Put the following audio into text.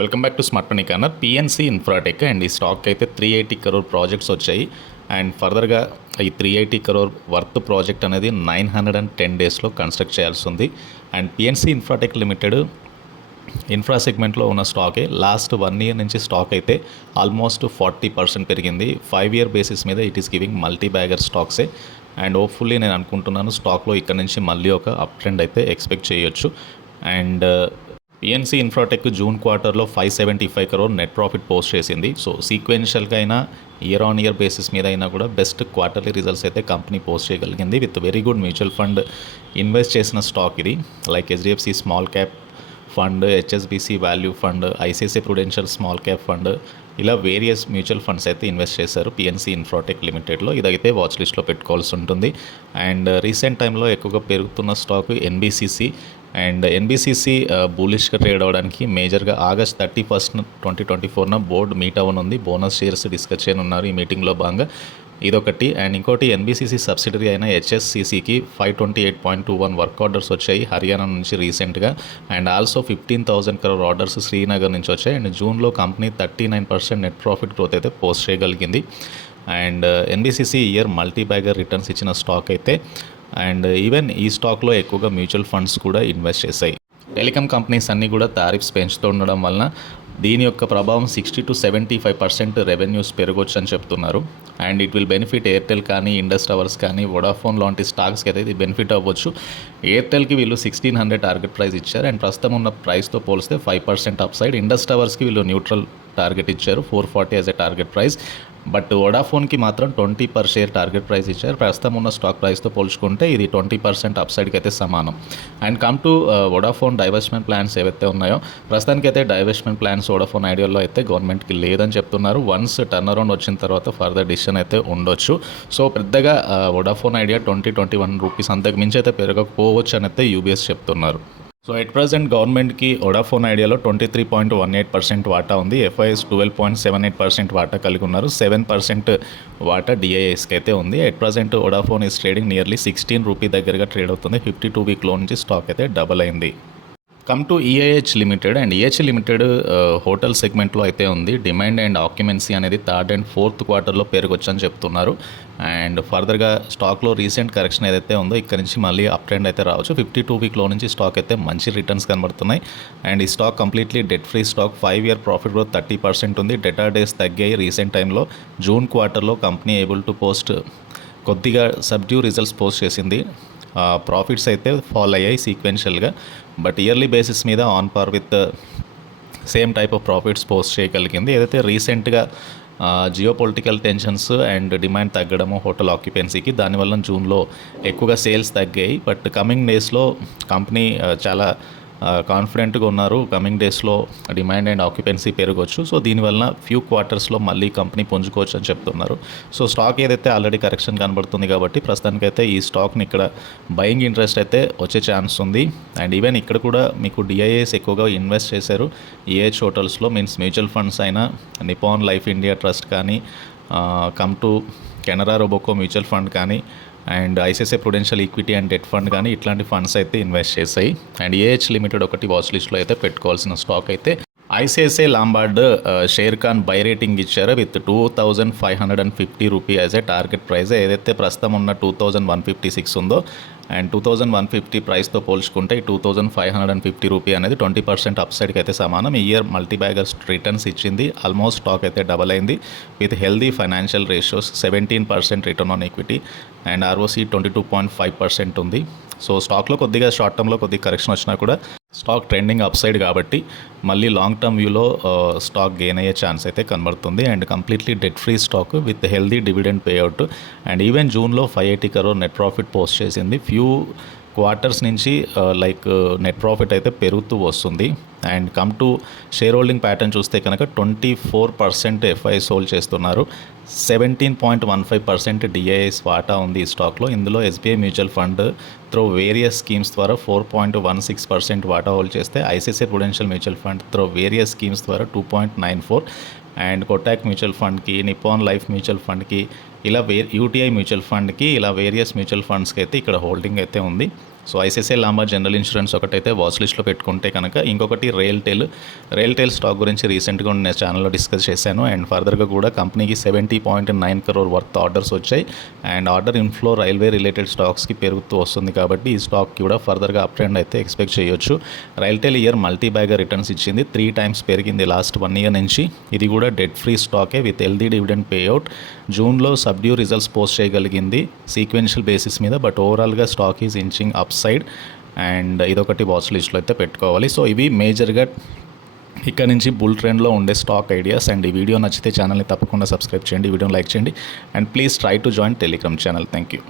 Welcome back to smart money corner. PNC Infratech and ఈ stock అయితే 380 crore projects వచ్చాయి. And ఫర్దర్గా ఈ 380 crore వర్త్ ప్రాజెక్ట్ అనేది 910 డేస్లో కన్స్ట్రక్ట్ చేయాల్సి ఉంది. And PNC Infratech limited infra సెగ్మెంట్లో ఉన్న స్టాకే లాస్ట్ 1 year నుంచి స్టాక్ అయితే ఆల్మోస్ట్ 40% పెరిగింది. 5 year బేసిస్ మీద it is giving multi bagger స్టాక్సే. అండ్ హోప్ఫుల్లీ నేను అనుకుంటున్నాను స్టాక్లో ఇక్కడ నుంచి మళ్ళీ ఒక అప్ ట్రెండ్ అయితే ఎక్స్పెక్ట్ చేయొచ్చు. అండ్ పిఎన్సి ఇన్ఫ్రాటెక్ జూన్ క్వార్టర్లో 575 crore నెట్ ప్రాఫిట్ పోస్ట్ చేసింది. సో సీక్వెన్షియల్గా అయినా ఇయర్ ఆన్ ఇయర్ బేసిస్ మీద అయినా కూడా బెస్ట్ క్వార్టర్లీ రిజల్ట్స్ అయితే కంపెనీ పోస్ట్ చేయగలిగింది. With very good mutual fund invest చేసిన స్టాక్ ఇది. Like HDFC small cap fund, HSBC value fund, ICICI Prudential small cap fund, ఇలా వేరియస్ మ్యూచువల్ ఫండ్స్ అయితే invest చేశారు పిఎన్సి ఇన్ఫ్రాటెక్ లిమిటెడ్లో. ఇదైతే వాచ్ లిస్ట్లో పెట్టుకోవాల్సి ఉంటుంది. అండ్ రీసెంట్ టైంలో ఎక్కువగా పెరుగుతున్న స్టాక్ ఎన్బిసిసి. అండ్ ఎన్బిసిసి బులిష్గా ట్రేడ్ అవ్వడానికి మేజర్గా August 31, 2024 బోర్డు మీట్ అవ్వనుంది. బోనస్ షేర్స్ డిస్కస్ చేయనున్నారు ఈ మీటింగ్లో భాగంగా. ఇదొకటి. అండ్ ఇంకోటి ఎన్బిసిసి సబ్సిడరీ అయిన హెచ్ఎస్సిసికి 528.21 వర్క్ ఆర్డర్స్ వచ్చాయి హర్యానా నుంచి రీసెంట్గా. And also 15,000 crore orders Srinagar నుంచి వచ్చాయి. అండ్ జూన్లో కంపెనీ 39% నెట్ ప్రాఫిట్ గ్రోత్ అయితే పోస్ట్ చేయగలిగింది. And NBCC year multi bagger returns ఇచ్చిన స్టాక్ అయితే. అండ్ ఈవెన్ ఈ స్టాక్లో ఎక్కువగా మ్యూచువల్ ఫండ్స్ కూడా ఇన్వెస్ట్ చేశాయి. టెలికాం కంపెనీస్ అన్నీ కూడా టారిఫ్స్ పెంచుతూ ఉండడం వలన దీని యొక్క ప్రభావం 60 to 75% రెవెన్యూస్ పెరగొచ్చు అని చెప్తున్నారు. And it will benefit Airtel కానీ, ఇండస్ టవర్స్ కానీ, వొడాఫోన్ లాంటి స్టాక్స్కి అయితే ఇది బెనిఫిట్ అవ్వచ్చు. ఎయిర్టెల్కి వీళ్ళు 1600 టార్గెట్ ప్రైస్ ఇచ్చారు. అండ్ ప్రస్తుతం ఉన్న ప్రైస్తో పోలిస్తే 5% అప్ సైడ్. ఇండస్ టవర్స్కి వీళ్ళు న్యూట్రల్ టార్గెట్ ఇచ్చారు, 440 as a target price. But వొడాఫోన్కి మాత్రం 20 per share టార్గెట్ ప్రైస్ ఇచ్చారు. ప్రస్తుతం ఉన్న స్టాక్ ప్రైస్తో పోల్చుకుంటే ఇది 20% అప్ సైడ్కి అయితే సమానం. And come to Vodafone divestment plans ఏవైతే ఉన్నాయో, ప్రస్తుతానికి అయితే డైవర్స్మెంట్ ప్లాన్స్ వొడాఫోన్ ఐడియాలో అయితే గవర్నమెంట్కి లేదని చెప్తున్నారు. వన్స్ టర్న్ అరౌండ్ వచ్చిన తర్వాత ఫర్దర్ డిసిషన్ అయితే ఉండొచ్చు. సో పెద్దగా వొడాఫోన్ ఐడియా 20-21 రూపీస్ అంతకు మించి అయితే పెరగకపోవచ్చు అని అయితే యూబీఎస్ చెప్తున్నారు. సో ఎట్ ప్రజెంట్ గవర్నమెంట్కి వొడాఫోన్ ఐడియాలో 23.18% వాటా ఉంది. ఎఫ్ఐఎస్ 12.78% వాటా కలిగి ఉన్నారు. 7% వాటా డిఐఎస్కి అయితే ఉంది. At present Vodafone is trading nearly 16 rupee దగ్గరగా ట్రేడ్ అవుతుంది. 52 week లో నుంచి స్టాక్ అయితే డబల్ అయింది. Come to EIH limited. And EH limited hotel సెగ్మెంట్లో అయితే ఉంది. డిమాండ్ అండ్ ఆక్యుమెన్సీ అనేది 3rd and 4th quarterలో పెరగొచ్చని చెప్తున్నారు. అండ్ ఫర్దర్గా స్టాక్లో రీసెంట్ కరెక్షన్ ఏదైతే ఉందో ఇక్కడ నుంచి మళ్ళీ అప్ ట్రెండ్ అయితే రావచ్చు. 52 week లో నుంచి స్టాక్ అయితే మంచి రిటర్న్స్ కనబడుతున్నాయి. అండ్ ఈ stock completely debt free stock. 5 year profit growth 30% ఉంది. డెటార్ డేస్ తగ్గాయి రీసెంట్ టైంలో. జూన్ క్వార్టర్లో కంపెనీ ఏబుల్ టు పోస్ట్ కొద్దిగా సబ్డ్యూ రిజల్ట్స్ పోస్ట్ చేసింది. ప్రాఫిట్స్ అయితే ఫాల్ అయ్యాయి సీక్వెన్షియల్గా. బట్ ఇయర్లీ బేసిస్ మీద on par with same type of profits post చేయగలిగింది. ఏదైతే రీసెంట్గా geopolitical tensions and demand తగ్గడము హోటల్ ఆక్యుపెన్సీకి, దానివల్ల జూన్లో ఎక్కువగా సేల్స్ తగ్గాయి. బట్ కమింగ్ డేస్లో కంపెనీ చాలా కాన్ఫిడెంట్గా ఉన్నారు. కమింగ్ డేస్లో డిమాండ్ అండ్ ఆక్యుపెన్సీ పెరగవచ్చు. సో దీనివల్ల ఫ్యూ క్వార్టర్స్లో మళ్ళీ కంపెనీ పుంజుకోవచ్చు అని చెప్తున్నారు. సో స్టాక్ ఏదైతే ఆల్రెడీ కరెక్షన్ కనబడుతుంది కాబట్టి ప్రస్తుతానికైతే ఈ స్టాక్ని ఇక్కడ బయింగ్ ఇంట్రెస్ట్ అయితే వచ్చే ఛాన్స్ ఉంది. అండ్ ఈవెన్ ఇక్కడ కూడా మీకు డిఐఏస్ ఎక్కువగా ఇన్వెస్ట్ చేశారు ఈహెచ్ హోటల్స్లో. మీన్స్ మ్యూచువల్ ఫండ్స్ అయినా నిపాన్ లైఫ్ ఇండియా ట్రస్ట్ కానీ, come to Canara Robeco mutual fund కానీ, and ICICI prudential equity and debt fund కానీ ఇట్లాంటి ఫండ్స్ అయితే ఇన్వెస్ట్ చేశాయి. అండ్ ఏహెచ్ లిమిటెడ్ ఒకటి వాచ్ లిస్ట్లో అయితే పెట్టుకోవాల్సిన స్టాక్ అయితే. ICICI Lombard Sharekhan buy rating ఇచ్చారు with 2,550 rupee as a target price. ఏదైతే ప్రస్తుతం ఉన్న 2,156 ఉందో అండ్ 2,150 ప్రైస్తో పోల్చుకుంటే 2,550 రూపీ అనేది 20% అప్ సైడ్కి అయితే సమానం. ఈ ఇయర్ మల్టీ బ్యాగర్స్ రిటర్న్స్ ఇచ్చింది. ఆల్మోస్ట్ స్టాక్ అయితే డబల్ అయింది with healthy financial ratios. 17% return on equity and ROC 22.5% ఉంది. సో స్టాక్లో కొద్దిగా షార్ట్ టర్మ్లో కొద్దిగా కరెక్షన్ వచ్చినా కూడా స్టాక్ ట్రెండింగ్ అప్ సైడ్ కాబట్టి మళ్ళీ లాంగ్ టర్మ్ వ్యూలో స్టాక్ గెయిన్ అయ్యే ఛాన్స్ అయితే కనబడుతుంది. And completely debt free stock with healthy dividend payout. And even జూన్లో 580 crore నెట్ ప్రాఫిట్ పోస్ట్ చేసింది. ఫ్యూ క్వార్టర్స్ నుంచి లైక్ నెట్ ప్రాఫిట్ అయితే పెరుగుతూ వస్తుంది. And come to share holding pattern చూస్తే కనుక 24% ఎఫ్ఐఎస్ హోల్డ్ చేస్తున్నారు. 17.15% డిఐఎస్ వాటా ఉంది ఈ స్టాక్లో. ఇందులో SBI mutual fund through various schemes ద్వారా 4.16% వాటా హోల్డ్ చేస్తే, ICICI prudential mutual fund through various schemes ద్వారా 2.94, అండ్ కొటాక్ మ్యూచువల్ ఫండ్కి, నిపాన్ లైఫ్ మ్యూచువల్ ఫండ్కి, ఇలా యూటీఐ మ్యూచువల్ ఫండ్కి, ఇలా వేరియస్ మ్యూచువల్ ఫండ్స్కి అయితే ఇక్కడ హోల్డింగ్ అయితే ఉంది. So ICICI Lombard general insurance ఒకటైతే వాచ్ లిస్ట్లో పెట్టుకుంటే కనుక, ఇంకొకటి రైల్టెల్ స్టాక్ గురించి రీసెంట్గా నేను ఛానల్లో డిస్కస్ చేశాను. అండ్ ఫర్దర్గా కూడా కంపెనీకి 70.9 crore వర్త్ ఆర్డర్స్ వచ్చాయి. And order inflow railway related స్టాక్స్కి పెరుగుతూ వస్తుంది కాబట్టి ఈ స్టాక్ కూడా ఫర్దర్గా అప్ ట్రెండ్ అయితే ఎక్స్పెక్ట్ చేయొచ్చు. RailTel year multi bagger returns ఇచ్చింది, 3 times పెరిగింది లాస్ట్ 1 year నుంచి. ఇది కూడా డెట్ ఫ్రీ స్టాకే విత్ హెల్దీ డివిడెండ్ పేఅవుట్. జూన్లో సబ్డ్యూ రిజల్ట్స్ పోస్ట్ చేయగలిగింది సీక్వెన్షియల్ బేసిస్ మీద, బట్ ఓవరాల్గా stock is inching upside. And ఇదొకటి వాచ్ లిస్ట్లో అయితే పెట్టుకోవాలి. సో ఇవి మేజర్గా ఇక్కడ నుంచి బుల్ ట్రెండ్లో ఉండే స్టాక్ ఐడియాస్. అండ్ ఈ వీడియో నచ్చితే ఛానల్ని తప్పకుండా సబ్స్క్రైబ్ చేయండి, వీడియోని లైక్ చేయండి, and please try to join Telegram channel. Thank you.